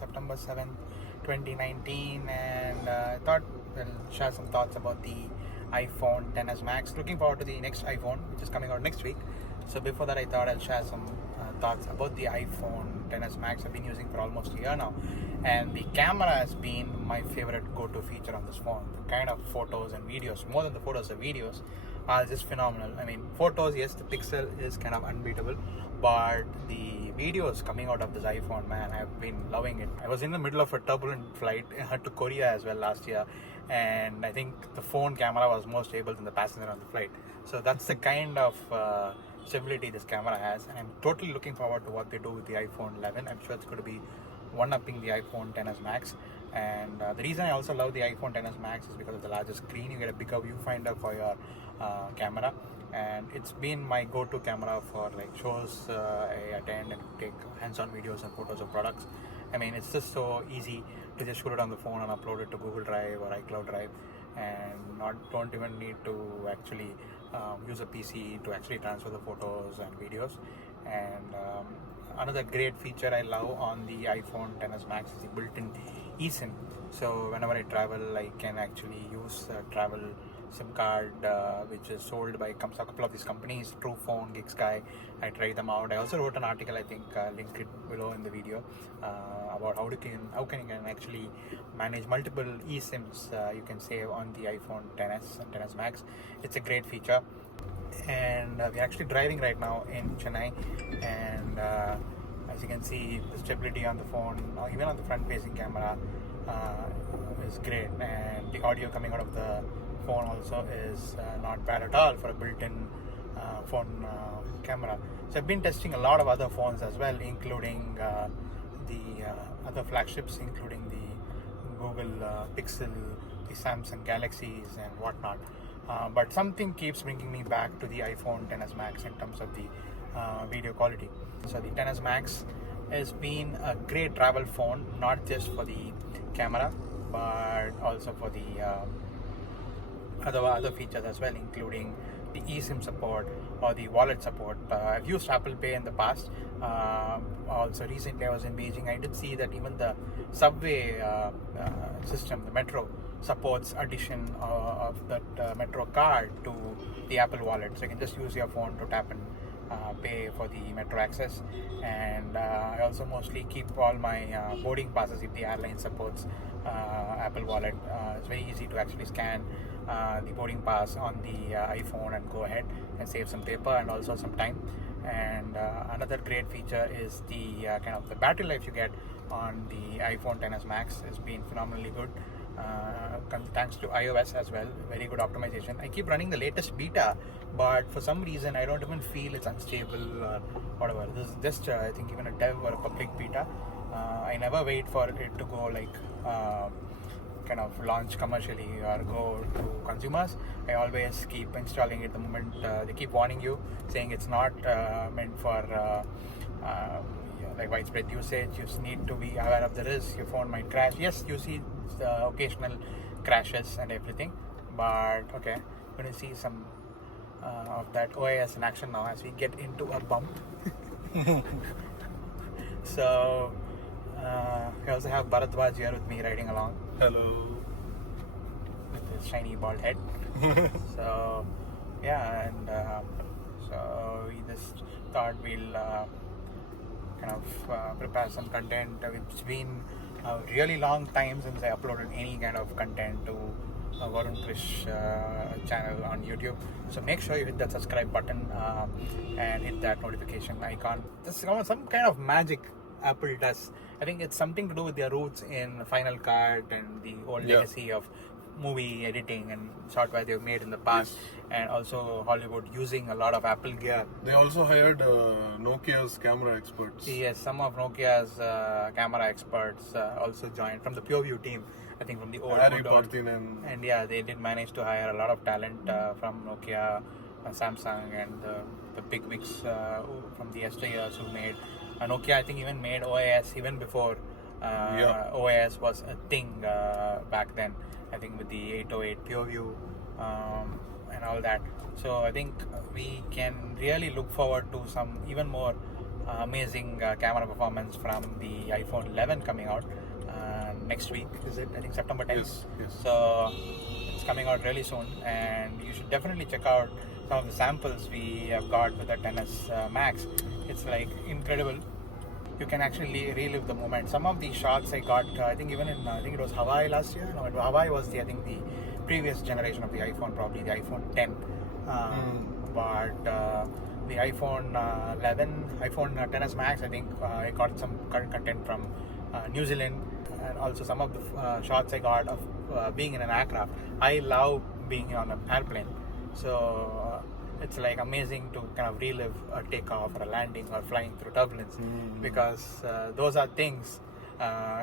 September 7th, 2019, and I thought I'll share some thoughts about the iPhone XS Max. Looking forward to the next iPhone, which is coming out next week. So before that, I thought I'll share some thoughts about the iPhone XS Max. I've been using for almost a year now, and the camera has been my favorite go-to feature on this phone. The kind of photos and videos, more than the photos, the videos are just phenomenal. I mean, photos, yes, the pixel is kind of unbeatable, but the videos coming out of this iPhone, man, I've been loving it. I was in the middle of a turbulent flight to Korea as well last year, and I think the phone camera was more stable than the passenger on the flight. So that's the kind of stability this camera has, and I'm totally looking forward to what they do with the iPhone 11. I'm sure it's going to be one-upping the iPhone XS Max. And the reason I also love the iPhone XS Max is because of the larger screen. You get a bigger viewfinder for your camera, and it's been my go-to camera for like shows I attend and take hands-on videos and photos of products. I mean, it's just so easy to just shoot it on the phone and upload it to Google Drive or iCloud Drive, and don't even need to actually use a PC to actually transfer the photos and videos. And another great feature I love on the iPhone XS Max is the built-in eSIM. So whenever I travel, I can actually use a travel SIM card which is sold by a couple of these companies, TruePhone, GigSky. I tried them out. I also wrote an article, I think link it below in the video, about how you can actually manage multiple eSIMs you can save on the iPhone XS and XS Max. It's a great feature. And we're actually driving right now in Chennai, and as you can see, the stability on the phone, even on the front-facing camera, is great, and the audio coming out of the phone also is not bad at all for a built-in phone camera. So I've been testing a lot of other phones as well, including the other flagships, including the Google Pixel, the Samsung Galaxies and whatnot. But something keeps bringing me back to the iPhone XS Max in terms of the video quality. So the XS Max has been a great travel phone, not just for the camera, but also for the other features as well, including the eSIM support or the wallet support. I've used Apple Pay in the past. Also recently I was in Beijing. I did see that even the subway system, the metro, supports addition of that metro card to the Apple Wallet. So you can just use your phone to tap and pay for the metro access. And I also mostly keep all my boarding passes if the airline supports Apple Wallet. It's very easy to actually scan the boarding pass on the iPhone and go ahead and save some paper and also some time. And another great feature is the kind of the battery life you get on the iPhone XS Max has been phenomenally good. Thanks to iOS as well, very good optimization. I keep running the latest beta, but for some reason I don't even feel it's unstable or whatever. This is just I think even a dev or a public beta. I never wait for it to go like kind of launch commercially or go to consumers. I always keep installing it the moment they keep warning you, saying it's not meant for like widespread usage. You need to be aware of the risk. Your phone might crash. Yes, you see the occasional crashes and everything, but okay, we're going to see some of that OAS in action now as we get into a bump. So we also have Bharadwaj here with me riding along. Hello. With his shiny bald head. So yeah, and so we just thought we'll kind of prepare some content. It's been a really long time since I uploaded any kind of content to VarunKrish channel on YouTube. So make sure you hit that subscribe button and hit that notification icon. This is some kind of magic Apple does. I think it's something to do with their roots in Final Cut and the old legacy of movie editing and software they've made in the past, and also Hollywood using a lot of Apple gear. They also hired Nokia's camera experts. Yes, some of Nokia's camera experts also joined from the PureView team. I think from the old and yeah, they did manage to hire a lot of talent from Nokia, Samsung, and the big wigs from the yesteryears who made Nokia. I think even made OAS even before OAS was a thing back then. I think with the 808 PureView and all that. So I think we can really look forward to some even more amazing camera performance from the iPhone 11 coming out next week. Is it? I think September 10th. Yes. So it's coming out really soon, and you should definitely check out some of the samples we have got with the 10s Max. It's like incredible. You can actually relive the moment. Some of the shots I got, I think even in, I think it was Hawaii last year. No, Hawaii was I think the previous generation of the iPhone, probably the iPhone 10. But the iPhone 11, iPhone 10s Max, I think I got some current content from New Zealand, and also some of the shots I got of being in an aircraft. I love being on an airplane, so it's like amazing to kind of relive a takeoff or a landing or flying through turbulence, because those are things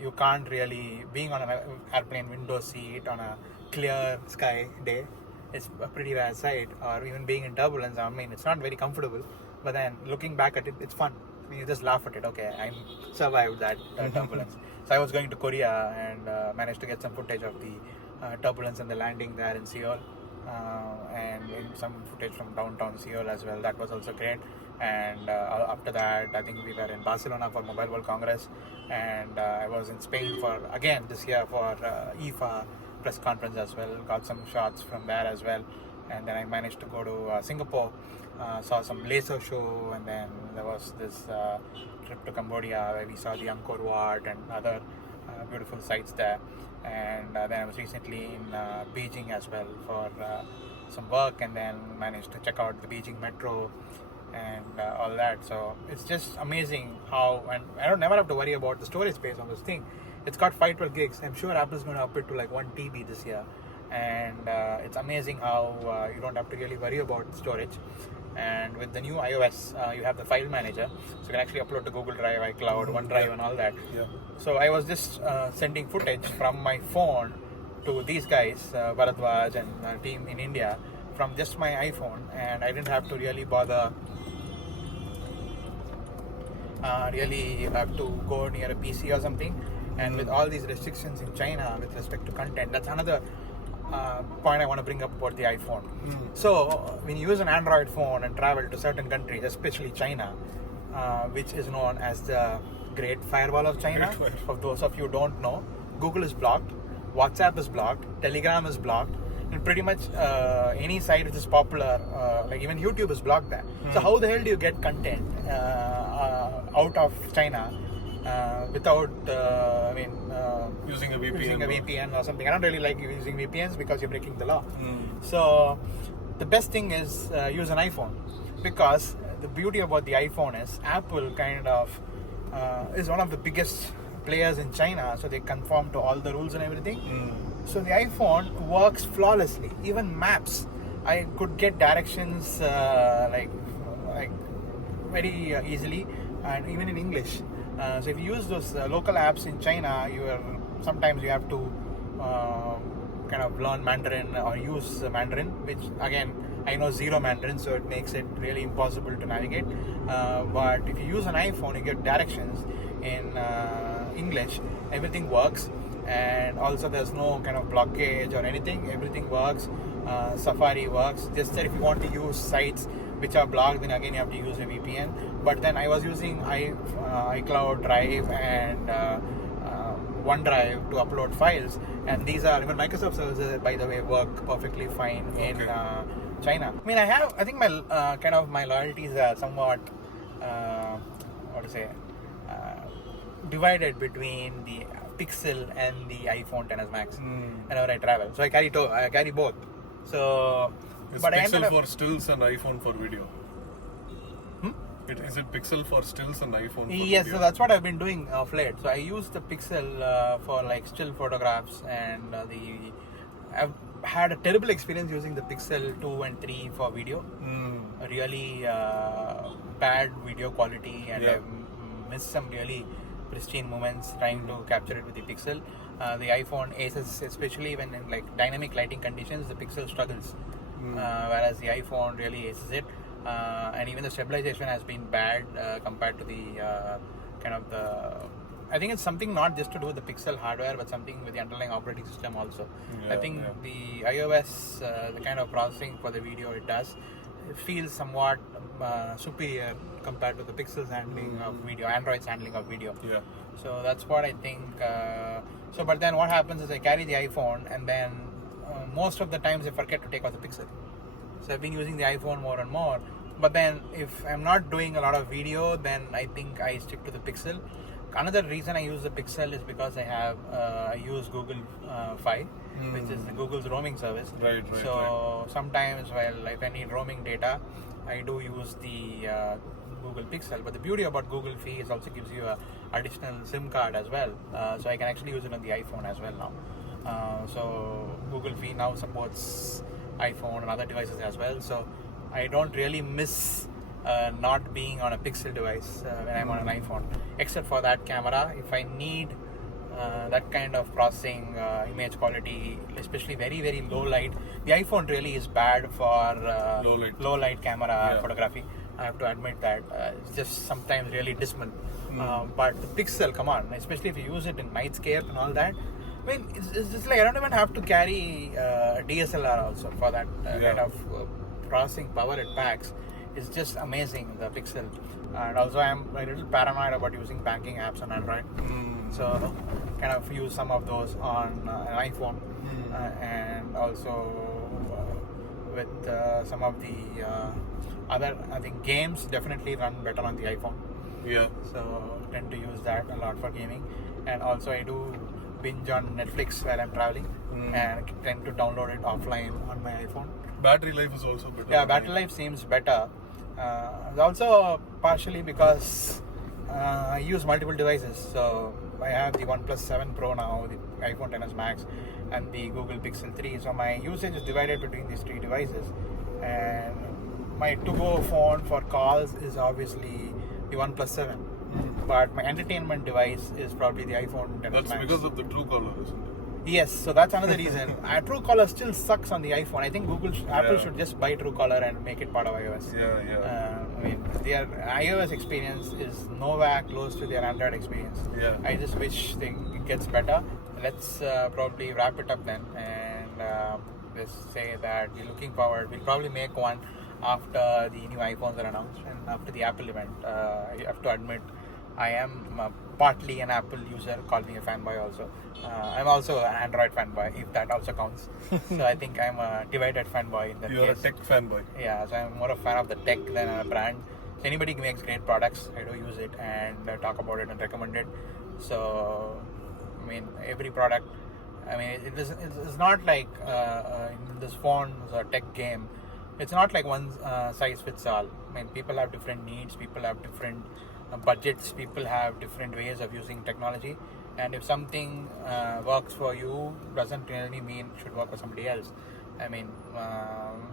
you can't really, being on an airplane window seat on a clear sky day, it's a pretty rare sight. Or even being in turbulence, I mean, it's not very comfortable, but then looking back at it, it's fun. I mean, you just laugh at it. Okay, I survived that turbulence. So I was going to Korea and managed to get some footage of the turbulence and the landing there in Seoul, and some footage from downtown Seoul as well. That was also great. And after that, I think we were in Barcelona for Mobile World Congress, and I was in Spain for, again this year, for IFA press conference as well. Got some shots from there as well. And then I managed to go to Singapore, saw some laser show, and then there was this trip to Cambodia where we saw the Angkor Wat and other beautiful sites there. And then I was recently in Beijing as well for some work, and then managed to check out the Beijing metro and all that. So it's just amazing how, and I don't never have to worry about the storage space on this thing. It's got 512 gigs. I'm sure Apple's going to up it to like 1 TB this year, and it's amazing how you don't have to really worry about storage. And with the new iOS, you have the file manager, so you can actually upload to Google Drive, iCloud, OneDrive, and all that. So I was just sending footage from my phone to these guys, Bharadwaj and team in India, from just my iPhone, and I didn't have to really bother. Really have to go near a PC or something. And with all these restrictions in China with respect to content, that's another point I want to bring up about the iPhone. So when you use an Android phone and travel to certain countries, especially China, which is known as the Great Firewall of China, for those of you who don't know, Google is blocked, WhatsApp is blocked, Telegram is blocked, and pretty much any site which is popular, like even YouTube is blocked there. So how the hell do you get content out of China without using a VPN? Using a VPN or something. I don't really like using VPNs because you're breaking the law. So the best thing is use an iPhone, because the beauty about the iPhone is Apple kind of is one of the biggest players in China, so they conform to all the rules and everything. So the iPhone works flawlessly. Even maps, I could get directions like very easily, and even in English. So if you use those local apps in China, sometimes you have to kind of learn Mandarin or use Mandarin, which again I know zero Mandarin, so it makes it really impossible to navigate. But if you use an iPhone, you get directions in English. Everything works, and also there's no kind of blockage or anything. Everything works. Safari works. Just that if you want to use sites which are blocked, then again you have to use a VPN. But then I was using iCloud Drive and OneDrive to upload files, and these are even Microsoft services, by the way, work perfectly fine in China. I mean, I think my kind of my loyalties are somewhat divided between the Pixel and the iPhone 10s Max whenever I travel. So I carry both. So, but Pixel for stills and iPhone for video. Is it Pixel for stills and iPhone for yes, video? So that's what I've been doing of late. So I use the Pixel for like still photographs, and I've had a terrible experience using the Pixel 2 and 3 for video. Really bad video quality, and I've missed some really pristine moments trying to capture it with the Pixel. The iPhone aces, especially when in like dynamic lighting conditions, the Pixel struggles, whereas the iPhone really aces it. And even the stabilization has been bad compared to the I think it's something not just to do with the Pixel hardware, but something with the underlying operating system also. I think the iOS, the kind of processing for the video it does, it feels somewhat superior compared to the Pixel's handling of video, Android's handling of video. Yeah. So that's what I think. But then what happens is I carry the iPhone, and then most of the times I forget to take out the Pixel. So I've been using the iPhone more and more. But then if I'm not doing a lot of video, then I think I stick to the Pixel. Another reason I use the Pixel is because I use Google Fi, which is Google's roaming service. Right. So sometimes, if I need roaming data, I do use the Google Pixel. But the beauty about Google Fi is also gives you a additional SIM card as well. So I can actually use it on the iPhone as well now. So Google Fi now supports iPhone and other devices as well. So I don't really miss not being on a Pixel device when I'm on an iPhone, except for that camera. If I need that kind of processing, image quality, especially very, very low light, the iPhone really is bad for low light camera photography. I have to admit that. It's just sometimes really dismal. But the Pixel, come on, especially if you use it in nightscape and all that. I mean, it's just like I don't even have to carry a DSLR also for that kind of processing power it packs. It's just amazing, the Pixel. And also I'm a little paranoid about using banking apps on Android. So kind of use some of those on an iPhone. And also with some of the other, I think games definitely run better on the iPhone. Yeah. So tend to use that a lot for gaming. And also I do binge on Netflix while I'm traveling and tend to download it offline on my iPhone. Battery life is also better. Yeah, battery life seems better. Also partially because I use multiple devices. So I have the OnePlus 7 Pro now, the iPhone XS Max, and the Google Pixel 3. So my usage is divided between these three devices. And my to-go phone for calls is obviously the OnePlus 7. But my entertainment device is probably the iPhone XS Max. That's because of the Truecaller, isn't it? Yes, so that's another reason. Truecaller still sucks on the iPhone. I think Apple should just buy Truecaller and make it part of iOS. I mean, their iOS experience is nowhere close to their Android experience. Yeah. I just wish it gets better. Let's probably wrap it up then, and just say that we're looking forward. We'll probably make one after the new iPhones are announced and after the Apple event. I have to admit, I am partly an Apple user, call me a fanboy also. I'm also an Android fanboy, if that also counts. So I think I'm a divided fanboy in that case. You're a tech fanboy. Yeah, so I'm more a fan of the tech than a brand. So anybody makes great products, I do use it and talk about it and recommend it. So, I mean, every product, I mean, it's not like in this phones or tech game, it's not like one size fits all. I mean, people have different needs, people have different budgets, people have different ways of using technology, and if something works for you doesn't really mean it should work for somebody else. I mean,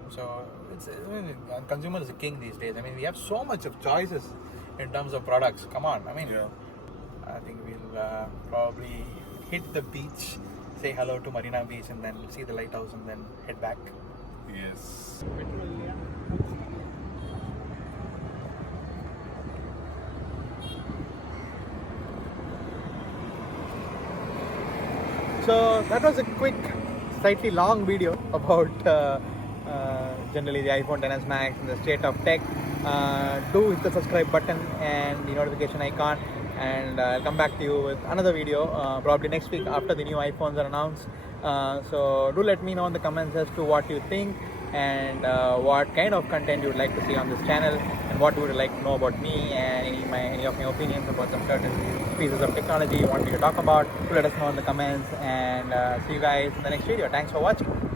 so consumer is a king these days. I mean, we have so much of choices in terms of products. Come on, I mean, I think we'll probably hit the beach, say hello to Marina Beach, and then see the lighthouse, and then head back. Yes. So that was a quick, slightly long video about generally the iPhone XS Max and the state of tech. Do hit the subscribe button and the notification icon, and I'll come back to you with another video probably next week after the new iPhones are announced. So do let me know in the comments as to what you think and what kind of content you would like to see on this channel, and what you would like to know about me and any of my opinions about some certain pieces of technology you want me to talk about. Do let us know in the comments, and see you guys in the next video. Thanks for watching.